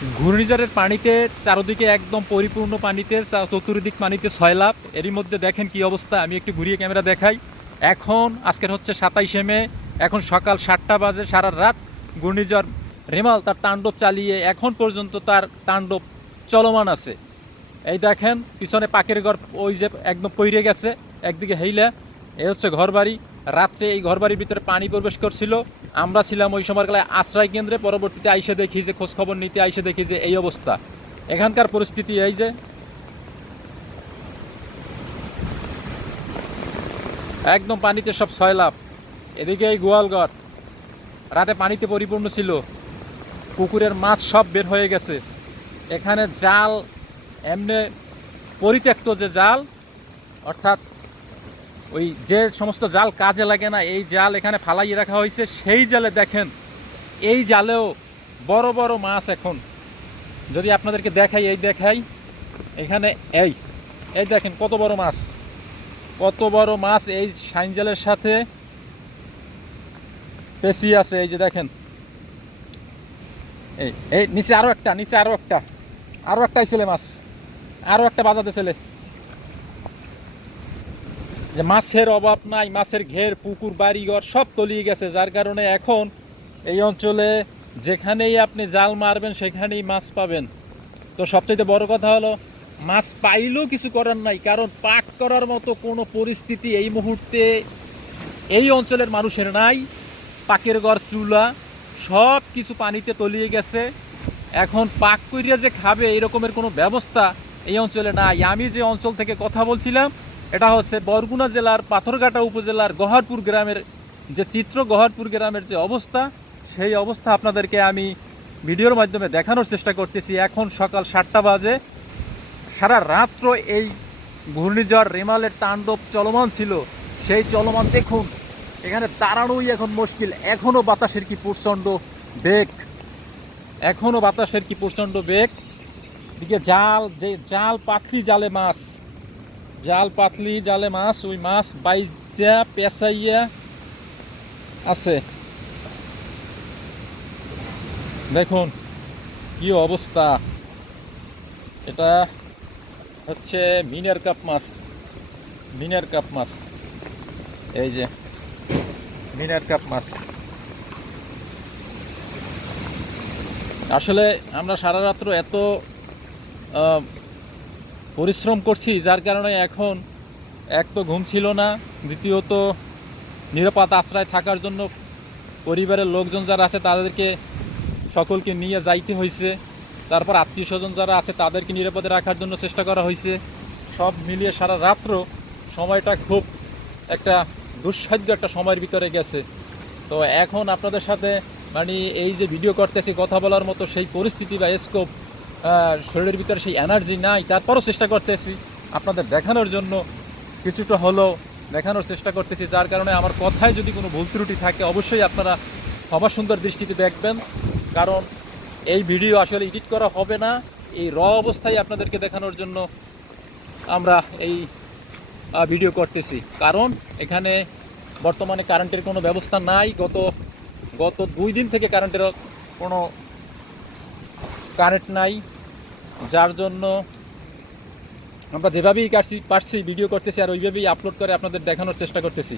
ঘূর্ণিঝড়ের পানিতে চারদিকে একদম পরিপূর্ণ পানিতে, চতুর্দিক পানিতে সয়লাব। এরই মধ্যে দেখেন কি অবস্থা, আমি একটু ঘুরিয়ে ক্যামেরা দেখাই। এখন আজকের হচ্ছে 27শে মে, এখন সকাল 7টা বাজে। সারা রাত ঘূর্ণিঝড় রেমাল তার তাণ্ডব চালিয়ে এখন পর্যন্ত তার তাণ্ডব চলমান আছে। এই দেখেন পিছনে পাকের ঘর, ওই যে একদম পইরে গেছে একদিকে হেইলা। এই হচ্ছে ঘরবাড়ি। রাত্রে এই ঘরবাড়ির ভিতরে পানি প্রবেশ করছিল। আমরা ছিলাম ওই সময়কালে আশ্রয় কেন্দ্রে। পরবর্তীতে আইসে দেখি যে, খোঁজ খবর নিতে আইসে দেখি যে এই অবস্থা। এখানকার পরিস্থিতি এই যে একদম পানিতে সব সয়লাভ। এদিকে এই গোয়ালঘর রাতে পানিতে পরিপূর্ণ ছিল, পুকুরের মাছ সব বের হয়ে গেছে। এখানে জাল এমনি পরিত্যক্ত যে জাল, অর্থাৎ ওই যে সমস্ত জাল কাজে লাগে না, এই জাল এখানে ফালাইয়ে রাখা হয়েছে। সেই জালে দেখেন, এই জালেও বড় বড় মাছ। এখন যদি আপনাদেরকে দেখাই, এই দেখাই এখানে, এই এই দেখেন কত বড় মাছ, কত বড় মাছ এই শাইন জালের সাথে পেঁচি আছে। এই যে দেখেন, এই এই নিচে আরো একটা, নিচে আরো একটা ছেলে মাছ, আরো একটা বাজাতে ছেলে। যে মাছের অভাব নাই, মাছের ঘের, পুকুর, বাড়িঘর সব তলিয়ে গেছে। যার কারণে এখন এই অঞ্চলে যেখানেই আপনি জাল মারবেন সেখানেই মাছ পাবেন। তো সবচেয়ে বড় কথা হলো, মাছ পাইলেও কিছু করার নাই, কারণ পাক করার মতো কোনো পরিস্থিতি এই মুহূর্তে এই অঞ্চলের মানুষের নাই। পাকের ঘর, চুলা সব কিছু পানিতে তলিয়ে গেছে। এখন পাক করিয়া যে খাবে এই রকমের কোনো ব্যবস্থা এই অঞ্চলে নাই। আমি যে অঞ্চল থেকে কথা বলছিলাম, এটা হচ্ছে বরগুনা জেলার পাথরঘাটা উপজেলার গহরপুর গ্রামের যে চিত্র, গহরপুর গ্রামের যে অবস্থা, সেই অবস্থা আপনাদেরকে আমি ভিডিওর মাধ্যমে দেখানোর চেষ্টা করতেছি। এখন সকাল 7টা বাজে। সারা রাত্র এই ঘূর্ণিঝড় রেমালের তাণ্ডব চলমান ছিল। সেই চলমান দেখুন, এখানে দাঁড়ানোই এখন মুশকিল। এখনও বাতাসের কি প্রচণ্ড বেগ, এখনও বাতাসের কি প্রচণ্ড বেগ। দিকে জাল, যে জাল পাতলি জালে মাছ, জাল পাতলি জালে মাছ, ওই মাছ বাইজা পেঁচাইয়া আছে। দেখুন কি অবস্থা। এটা হচ্ছে মিনার কাপ মাছ, মিনার কাপ মাছ। এই যে মিনার কাপ মাছ। আসলে আমরা সারা রাত্র এত পরিশ্রম করছি, যার কারণে এখন এক তো ঘুম ছিল না, দ্বিতীয়ত নিরাপদ আশ্রয় থাকার জন্য পরিবারের লোকজন যারা আছে তাদেরকে সকলকে নিয়ে যাইতে হয়েছে। তারপর আত্মীয় স্বজন যারা আছে তাদেরকে নিরাপদে রাখার জন্য চেষ্টা করা হয়েছে। সব মিলিয়ে সারা রাত্র সময়টা খুব একটা দুঃসাধ্য একটা সময়ের ভিতরে গেছে। তো এখন আপনাদের সাথে মানে এই যে ভিডিও করতেছি, কথা বলার মতো সেই পরিস্থিতি বা স্কোপ, শরীরের ভিতরে সেই এনার্জি নাই। তারপরও চেষ্টা করতেছি আপনাদের দেখানোর জন্য, কিছুটা হলেও দেখানোর চেষ্টা করতেছি। যার কারণে আমার কথায় যদি কোনো ভুল ত্রুটি থাকে অবশ্যই আপনারা সবার সুন্দর দৃষ্টিতে দেখবেন, কারণ এই ভিডিও আসলে এডিট করা হবে না। এই অবস্থায় আপনাদেরকে দেখানোর জন্য আমরা এই ভিডিও করতেছি। কারণ এখানে বর্তমানে কারেন্টের কোনো ব্যবস্থা নাই। গত 2 দিন থেকে কারেন্টের কোনো কারেন্ট নাই, যার জন্য আমরা যেভাবেই পারছি ভিডিও করতেছি আর ওইভাবেই আপলোড করে আপনাদের দেখানোর চেষ্টা করতেছি।